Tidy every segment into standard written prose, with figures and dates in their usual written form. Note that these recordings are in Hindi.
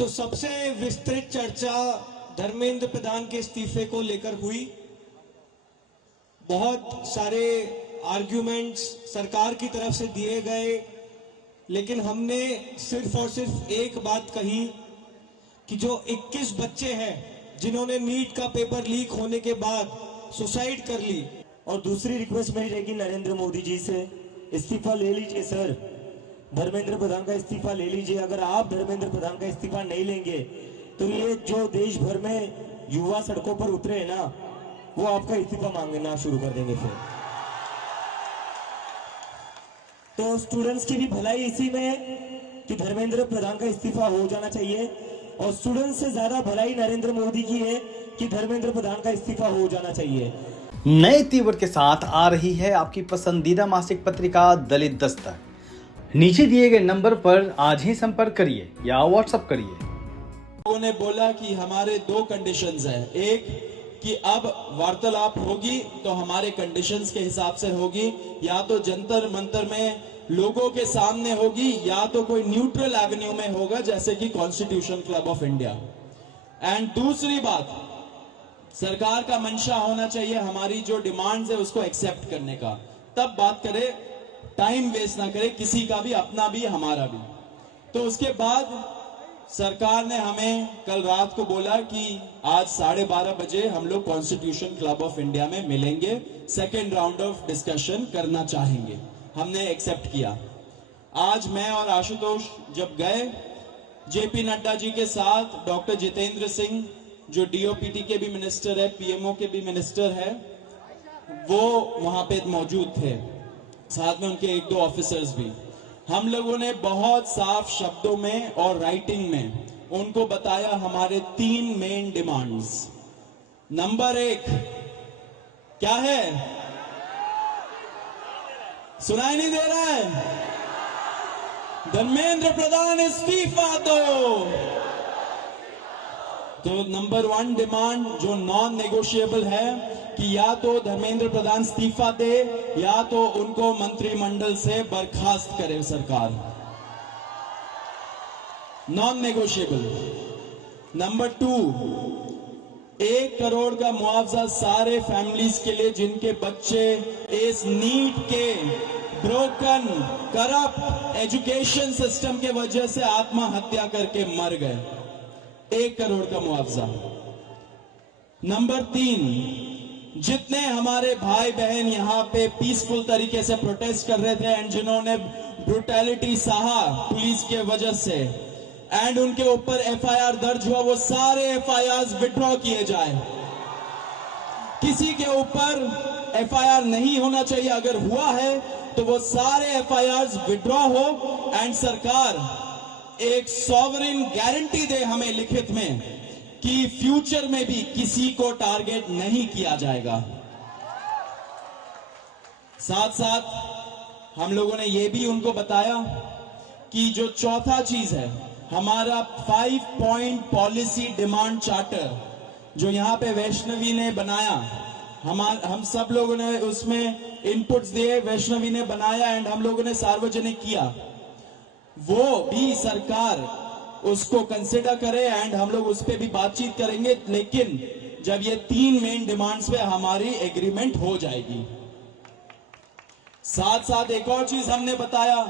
तो सबसे विस्तृत चर्चा धर्मेंद्र प्रधान के इस्तीफे को लेकर हुई। बहुत सारे आर्ग्यूमेंट्स सरकार की तरफ से दिए गए, लेकिन हमने सिर्फ और सिर्फ एक बात कही कि जो 21 बच्चे हैं जिन्होंने नीट का पेपर लीक होने के बाद सुसाइड कर ली। और दूसरी रिक्वेस्ट मेरी रहेगी नरेंद्र मोदी जी से, इस्तीफा ले लीजिए सर, धर्मेंद्र प्रधान का इस्तीफा ले लीजिए। अगर आप धर्मेंद्र प्रधान का इस्तीफा नहीं लेंगे तो ये जो देश भर में युवा सड़कों पर उतरे हैं ना, वो आपका इस्तीफा मांगना शुरू कर देंगे फिर। तो स्टूडेंट्स की भी भलाई इसी में है कि धर्मेंद्र प्रधान का इस्तीफा हो जाना चाहिए, और स्टूडेंट्स से ज्यादा भलाई नरेंद्र मोदी की है कि धर्मेंद्र प्रधान का इस्तीफा हो जाना चाहिए। नए तीवर के साथ आ रही है आपकी पसंदीदा मासिक पत्रिका दलित दस्तक। नीचे दिए गए नंबर पर आज ही संपर्क करिए या व्हाट्सएप करिए। लोगों ने बोला कि हमारे दो कंडीशंस हैं, एक कि अब वार्तालाप होगी तो हमारे कंडीशंस के हिसाब से होगी, या तो जंतर मंतर में लोगों के सामने होगी, या तो कोई न्यूट्रल एवेन्यू में होगा जैसे कि constitution club of India. And दूसरी बात, सरकार का मंशा होना चाहिए हमारी जो डिमांड्स है उसको एक्सेप्ट करने का, तब बात करे, टाइम वेस्ट ना करे किसी का भी, अपना भी हमारा भी। तो उसके बाद सरकार ने हमें कल रात को बोला कि आज 12:30 बजे हम लोग कॉन्स्टिट्यूशन क्लब ऑफ इंडिया में मिलेंगे, सेकेंड राउंड ऑफ डिस्कशन करना चाहेंगे। हमने एक्सेप्ट किया। आज मैं और आशुतोष जब गए, जेपी नड्डा जी के साथ डॉक्टर जितेंद्र सिंह जो डीओपीटी के भी मिनिस्टर है, पीएमओ के भी मिनिस्टर है, वो वहां पे मौजूद थे, साथ में उनके 1-2 ऑफिसर्स भी। हम लोगों ने बहुत साफ शब्दों में और राइटिंग में उनको बताया हमारे 3 मेन डिमांड्स। नंबर 1 क्या है? सुनाई नहीं दे रहा है? धर्मेंद्र प्रधान इस्तीफा दो। तो नंबर 1 डिमांड जो नॉन नेगोशिएबल है कि या तो धर्मेंद्र प्रधान इस्तीफा दे या तो उनको मंत्रिमंडल से बर्खास्त करे सरकार, नॉन नेगोशिएबल। नंबर 2, 1 करोड़ का मुआवजा सारे फैमिलीज के लिए जिनके बच्चे इस नीट के ब्रोकन करप्ट एजुकेशन सिस्टम के वजह से आत्महत्या करके मर गए, 1 करोड़ का मुआवजा। नंबर 3, जितने हमारे भाई बहन यहाँ पे पीसफुल तरीके से प्रोटेस्ट कर रहे थे एंड जिन्होंने ब्रूटैलिटी सहा पुलिस के वजह से एंड उनके ऊपर एफआईआर दर्ज हुआ, वो सारे एफआईआर विड्रॉ किए जाए। किसी के ऊपर एफआईआर नहीं होना चाहिए, अगर हुआ है तो वो सारे एफआईआर विड्रॉ हो एंड सरकार एक सॉवरेन गारंटी दे हमें लिखित में कि फ्यूचर में भी किसी को टारगेट नहीं किया जाएगा। साथ साथ हम लोगों ने यह भी उनको बताया कि जो चौथा चीज है हमारा 5 पॉइंट पॉलिसी डिमांड चार्टर जो यहां पे वैष्णवी ने बनाया, हम सब लोगों ने उसमें इनपुट्स दिए, वैष्णवी ने बनाया एंड हम लोगों ने सार्वजनिक किया, वो भी सरकार उसको कंसिडर करे एंड हम लोग उस पर भी बातचीत करेंगे, लेकिन जब ये 3 मेन डिमांड्स पे हमारी एग्रीमेंट हो जाएगी। साथ साथ एक और चीज हमने बताया,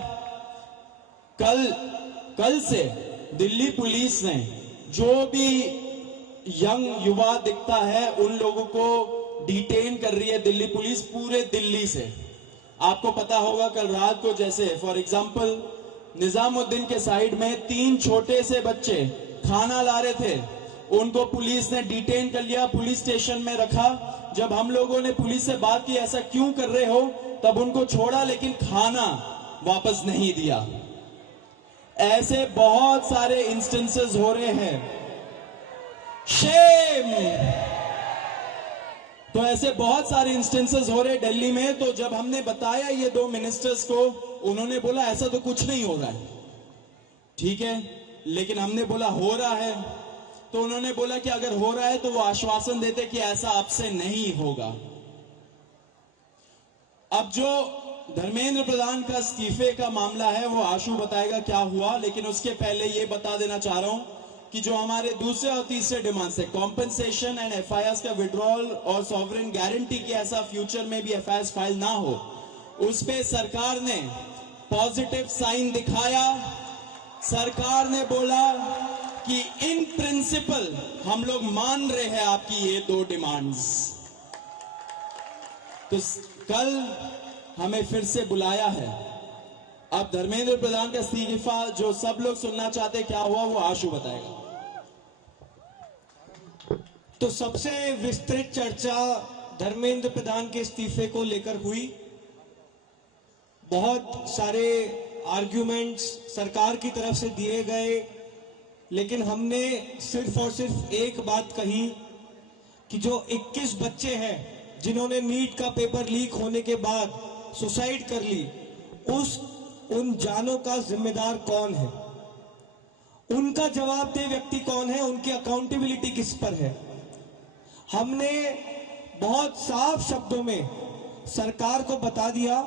कल से दिल्ली पुलिस ने जो भी यंग युवा दिखता है उन लोगों को डिटेन कर रही है दिल्ली पुलिस पूरे दिल्ली से। आपको पता होगा कल रात को जैसे फॉर एग्जांपल निजामुद्दीन के साइड में 3 छोटे से बच्चे खाना ला रहे थे, उनको पुलिस ने डिटेन कर लिया, पुलिस स्टेशन में रखा। जब हम लोगों ने पुलिस से बात की ऐसा क्यों कर रहे हो, तब उनको छोड़ा लेकिन खाना वापस नहीं दिया। ऐसे बहुत सारे इंस्टेंसेस हो रहे हैं, शेम। तो ऐसे बहुत सारे इंस्टेंसेस हो रहे दिल्ली में। तो जब हमने बताया ये 2 मिनिस्टर्स को, उन्होंने बोला ऐसा तो कुछ नहीं हो रहा है। ठीक है, लेकिन हमने बोला हो रहा है, तो उन्होंने बोला कि अगर हो रहा है तो वो आश्वासन देते कि ऐसा आपसे नहीं होगा। अब जो धर्मेंद्र प्रधान का इस्तीफे का मामला है वो आशु बताएगा क्या हुआ, लेकिन उसके पहले ये बता देना चाह रहा हूं कि जो हमारे दूसरे और तीसरे डिमांड्स है, कॉम्पेंसेशन एंड एफआईआर का विड्रॉल और सॉवरेन गारंटी की ऐसा फ्यूचर में भी एफआईआर फाइल ना हो, उस पे सरकार ने पॉजिटिव साइन दिखाया। सरकार ने बोला कि इन प्रिंसिपल हम लोग मान रहे हैं आपकी ये 2 डिमांड्स। तो कल हमें फिर से बुलाया है। अब धर्मेंद्र प्रधान का इस्तीफा जो सब लोग सुनना चाहते हैं, क्या हुआ वो आशु बताएगा। तो सबसे विस्तृत चर्चा धर्मेंद्र प्रधान के इस्तीफे को लेकर हुई। बहुत सारे आर्ग्यूमेंट्स सरकार की तरफ से दिए गए, लेकिन हमने सिर्फ और सिर्फ एक बात कही कि जो 21 बच्चे हैं जिन्होंने नीट का पेपर लीक होने के बाद सुसाइड कर ली, उन जानों का जिम्मेदार कौन है, उनका जवाबदेह व्यक्ति कौन है, उनकी अकाउंटेबिलिटी किस पर है। हमने बहुत साफ शब्दों में सरकार को बता दिया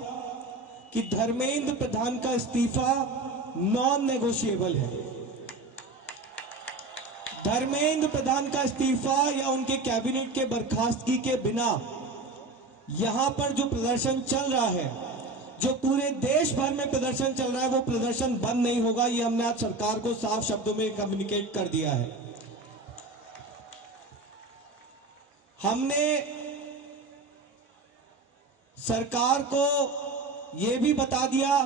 कि धर्मेंद्र प्रधान का इस्तीफा नॉन नेगोशिएबल है। धर्मेंद्र प्रधान का इस्तीफा या उनके कैबिनेट के बर्खास्तगी के बिना यहां पर जो प्रदर्शन चल रहा है, जो पूरे देश भर में प्रदर्शन चल रहा है, वो प्रदर्शन बंद नहीं होगा। ये हमने आज सरकार को साफ शब्दों में कम्युनिकेट कर दिया है। हमने सरकार को यह भी बता दिया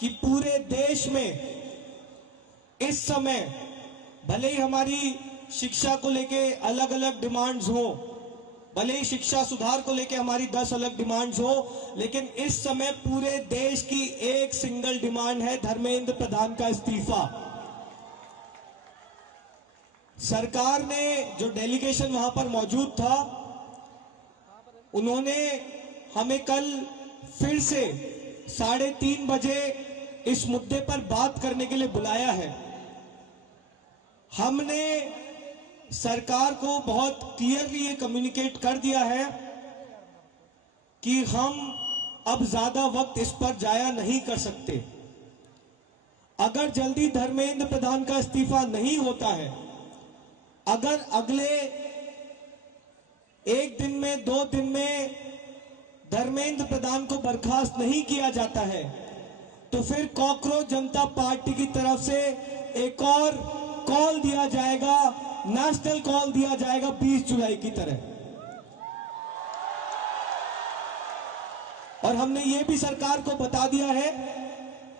कि पूरे देश में इस समय भले ही हमारी शिक्षा को लेके अलग अलग डिमांड्स हो, भले ही शिक्षा सुधार को लेके हमारी 10 अलग डिमांड्स हो, लेकिन इस समय पूरे देश की एक सिंगल डिमांड है, धर्मेंद्र प्रधान का इस्तीफा। सरकार ने जो डेलीगेशन वहां पर मौजूद था, उन्होंने हमें कल फिर से 3:30 बजे इस मुद्दे पर बात करने के लिए बुलाया है। हमने सरकार को बहुत क्लियरली ये कम्युनिकेट कर दिया है कि हम अब ज्यादा वक्त इस पर जाया नहीं कर सकते। अगर जल्दी धर्मेंद्र प्रधान का इस्तीफा नहीं होता है, अगर अगले 1 दिन में 2 दिन में धर्मेंद्र प्रधान को बर्खास्त नहीं किया जाता है, तो फिर कॉकरोच जनता पार्टी की तरफ से एक और कॉल दिया जाएगा, नेशनल कॉल दिया जाएगा 20 जुलाई की तरह। और हमने ये भी सरकार को बता दिया है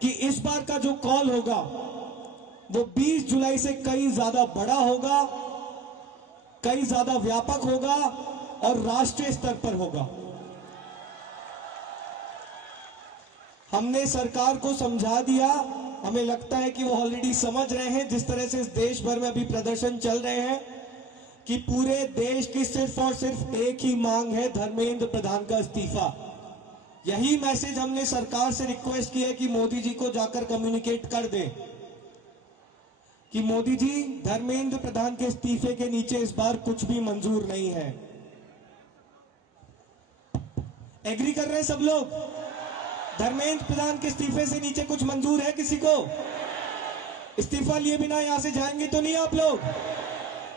कि इस बार का जो कॉल होगा वो 20 जुलाई से कई ज्यादा बड़ा होगा, कई ज्यादा व्यापक होगा और राष्ट्रीय स्तर पर होगा। हमने सरकार को समझा दिया, हमें लगता है कि वो ऑलरेडी समझ रहे हैं, जिस तरह से इस देश भर में अभी प्रदर्शन चल रहे हैं, कि पूरे देश की सिर्फ और सिर्फ एक ही मांग है, धर्मेंद्र प्रधान का इस्तीफा। यही मैसेज हमने सरकार से रिक्वेस्ट की है कि मोदी जी को जाकर कम्युनिकेट कर दे कि मोदी जी, धर्मेंद्र प्रधान के इस्तीफे के नीचे इस बार कुछ भी मंजूर नहीं है। एग्री कर रहे हैं सब लोग? धर्मेंद्र प्रधान के इस्तीफे से नीचे कुछ मंजूर है किसी को? इस्तीफा लिए बिना यहां से जाएंगे तो नहीं आप लोग?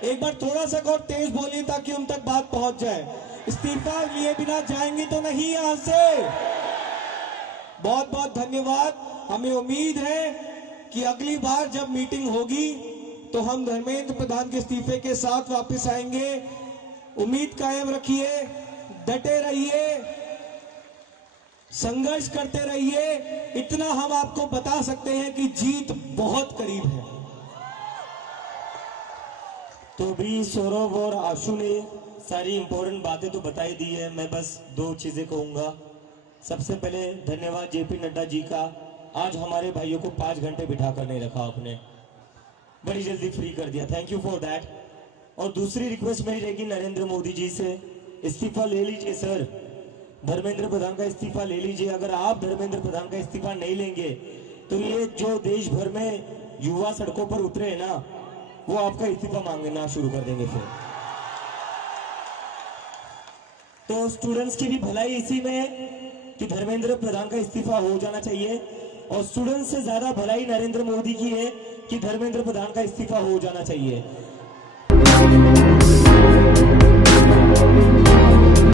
एक बार थोड़ा सा और तेज बोलिए ताकि उन तक बात पहुंच जाए। इस्तीफा लिए बिना जाएंगे तो नहीं यहां से? बहुत बहुत धन्यवाद। हमें उम्मीद है कि अगली बार जब मीटिंग होगी तो हम धर्मेंद्र प्रधान के इस्तीफे के साथ वापस आएंगे। उम्मीद कायम रखिए, डटे रहिए, संघर्ष करते रहिए। इतना हम आपको बता सकते हैं कि जीत बहुत करीब है। तो भी सौरभ और आशु ने सारी इंपॉर्टेंट बातें तो बताई दी है। मैं बस 2 चीजें कहूंगा। सबसे पहले धन्यवाद जेपी नड्डा जी का, आज हमारे भाइयों को 5 घंटे बिठा कर नहीं रखा आपने, बड़ी जल्दी फ्री कर दिया, थैंक यू फॉर दैट। और दूसरी रिक्वेस्ट मेरी रहेगी नरेंद्र मोदी जी से, इस्तीफा ले लीजिए सर, धर्मेंद्र प्रधान का इस्तीफा ले लीजिए। अगर आप धर्मेंद्र प्रधान का इस्तीफा नहीं लेंगे तो ये जो देश भर में युवा सड़कों पर उतरे हैं ना, वो आपका इस्तीफा मांगना शुरू कर देंगे फिर। तो स्टूडेंट्स की भी भलाई इसी में है कि धर्मेंद्र प्रधान का इस्तीफा हो जाना चाहिए, और स्टूडेंट्स से ज्यादा भलाई नरेंद्र मोदी की है कि धर्मेंद्र प्रधान का इस्तीफा हो जाना चाहिए।